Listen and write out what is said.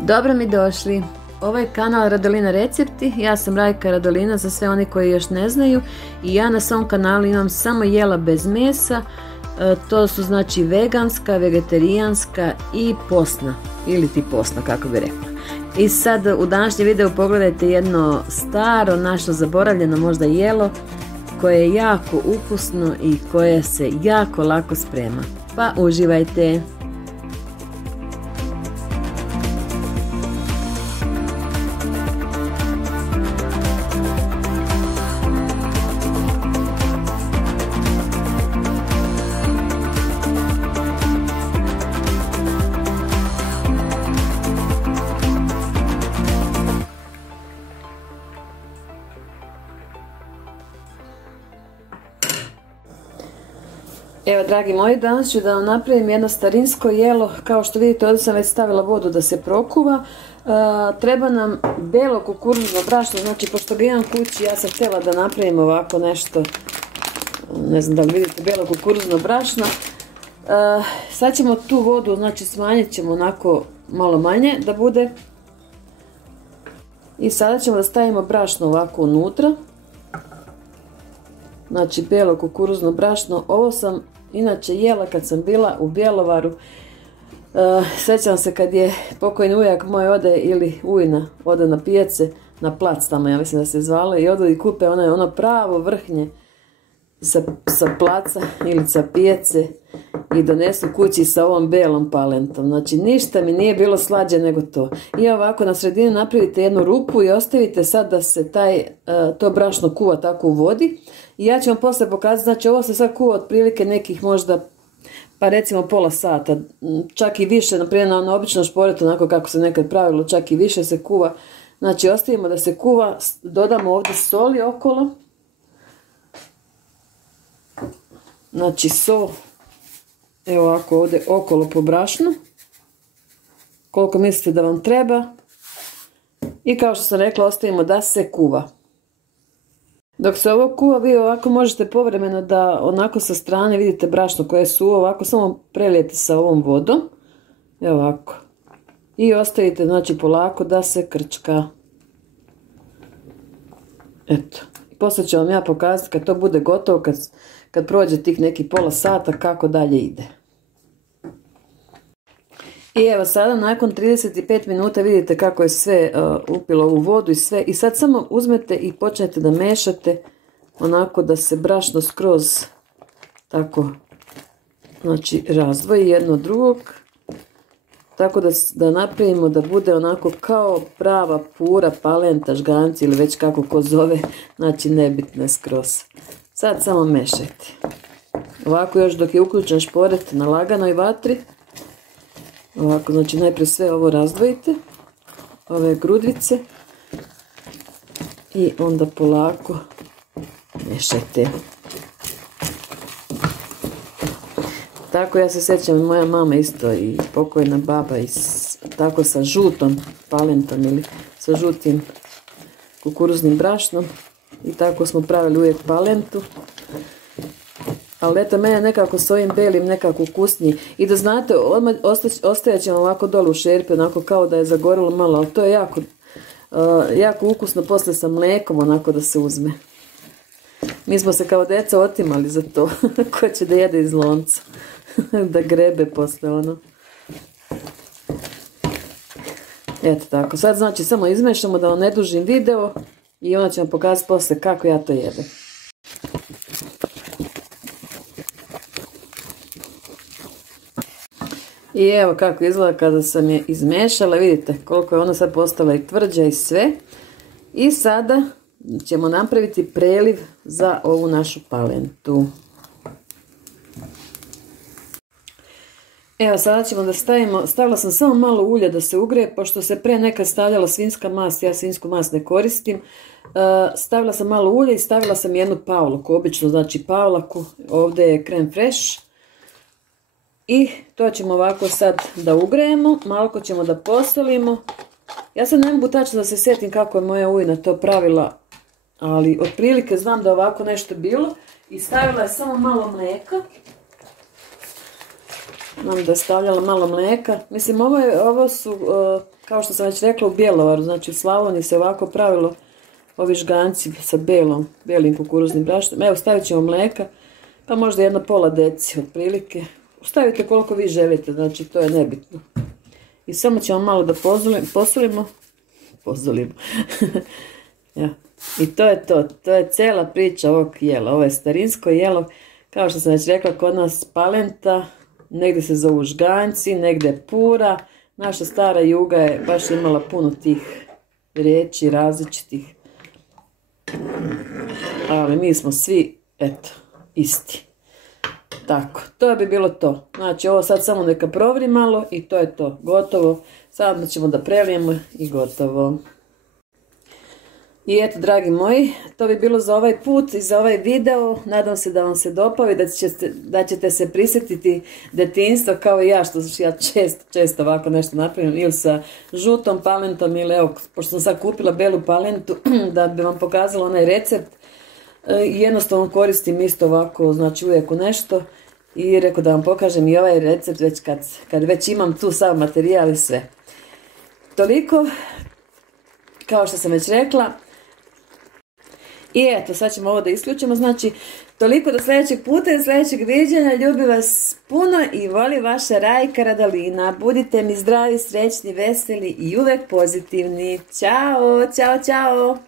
Dobro mi došli. Ovo je kanal Radolina Recepti, ja sam Rajka Radolina za sve oni koji još ne znaju i ja na svom kanalu imam samo jela bez mesa, to su znači veganska, vegetarijanska i postna, ili ti postna kako bi rekla. I sad u današnjem videu pogledajte jedno staro, naše zaboravljeno možda jelo koje je jako ukusno i koje se jako lako sprema. Pa uživajte! Evo dragi moji, danas ću da vam napravim jedno starinsko jelo. Kao što vidite, ovdje sam već stavila vodu da se prokuva. Treba nam belo kukuruzno brašno, znači pošto ga imam kući, ja sam htjela da napravim ovako nešto, ne znam da li vidite, belo kukuruzno brašno. Sad ćemo tu vodu, znači smanjit ćemo onako malo manje da bude. I sada ćemo da stavimo brašno ovako unutra. Znači belo kukuruzno brašno, ovo sam inače jela kad sam bila u Bjelovaru. Sjećam se kad je pokojni ujak moj ode, ili ujna, ode na pijace, na plac tamo, ja mislim da se zvala, i ode i kupe ono pravo vrhnje sa placa ili sa pijace i donesu kući sa ovom belom palentom. Znači ništa mi nije bilo slađe nego to. I ovako na sredini napravite jednu rupu i ostavite sad da se to brašno kuva tako u vodi. I ja ću vam poslije pokazati, znači ovo se sad kuva otprilike nekih možda, pa recimo pola sata, čak i više, naprimjer na obično šporetu, onako kako se nekad pravilo, čak i više se kuva. Znači ostavimo da se kuva, dodamo ovdje soli okolo. Znači sol, evo ovako ovdje okolo po brašnu, koliko mislite da vam treba. I kao što sam rekla, ostavimo da se kuva. Dok se ovo kuva, vi ovako možete povremeno da onako sa strane vidite brašno koje su ovako, samo prelijete sa ovom vodom. Evo ovako. I ostavite znači polako da se krčka. Eto. Poslije ću vam ja pokazati kad to bude gotovo, kad prođe tih neki pola sata kako dalje ide. I evo sada nakon 35 minuta vidite kako je sve upilo u vodu i sve. I sad samo uzmete i počnete da mešate onako da se brašno skroz tako znači razdvoji jedno od drugog. Tako da napravimo da bude onako kao prava pura palenta, žganci ili već kako ko zove, znači nebitne skroz. Sad samo mešajte. Ovako još dok je uključen šporet na laganoj vatri. Ovako, znači najprije sve ovo razdvojite, ove grudvice, i onda polako mešajte. Tako ja se sjećam, moja mama isto i pokojna baba, tako sa žutom palentom ili sa žutim kukuruznim brašnom, i tako smo pravili uvijek palentu. Ali eto, mene nekako s ovim belim nekako ukusniji. I da znate, ostajat ćemo ovako dole u šerpi, onako kao da je zagorilo malo, ali to je jako ukusno poslije sa mlekom, onako da se uzme. Mi smo se kao djeca otimali za to, ko će da jede iz lonca, da grebe poslije ono. Eto tako, sad znači samo izmešamo da vam ne dužim video i onda ću vam pokazati poslije kako ja to jedem. I evo kako izgleda kada sam je izmešala, vidite koliko je ona sad postala i tvrđa i sve. I sada ćemo napraviti preliv za ovu našu palentu. Evo sada ćemo da stavila sam samo malo ulja da se ugrije, pošto se pre nekad stavljala svinjska mast, ja svinjsku mast ne koristim. Stavila sam malo ulja i stavila sam jednu pavlaku, obično znači pavlaku, ovdje je creme fraiche. I to ćemo ovako sad da ugrejemo, malo ćemo da posolimo. Ja sad ne mogu tačno da se sjetim kako je moja ujna to pravila, ali otprilike znam da ovako nešto bilo. I stavila je samo malo mlijeka. nam da je stavljala malo mlijeka. Mislim, ovo su, kao što sam već rekla, u Bjelovaru, znači u Slavoniji se ovako pravilo ovi žganci sa belim kukuruznim brašnom. Evo, stavit ćemo mlijeka, pa možda 1,5 deci otprilike. Stavite koliko vi želite, znači to je nebitno. I samo ćemo malo da posolimo. Ja. I to je to. To je cijela priča ovog jela. Ovo je starinsko jelo. Kao što sam već rekla, kod nas palenta, negdje se zovu žganci, negdje pura. Naša stara Juga je baš imala puno tih riječi različitih. Ali mi smo svi, eto, isti. Tako, to bi bilo to. Znači, ovo sad samo neka provri malo i to je to. Gotovo. Sad ćemo da prelijemo i gotovo. I eto, dragi moji, to bi bilo za ovaj put i za ovaj video. Nadam se da vam se dopao i da ćete se prisjetiti detinjstva kao i ja, što ja često ovako nešto napravim, ili sa žutom palentom, ili evo, pošto sam sad kupila belu palentu, da bi vam pokazala onaj recept. Jednostavno koristim isto ovako, znači uvijek u nešto. I rekao da vam pokažem i ovaj recept već kad već imam tu sav materijal i sve. Toliko, kao što sam već rekla. I eto, sad ćemo ovo da isključimo, znači toliko do sljedećeg puta i sljedećeg viđenja. Ljubi vas puno i voli vaša Rajka Radalina. Budite mi zdravi, srećni, veseli i uvek pozitivni. Ćao, ćao, ćao!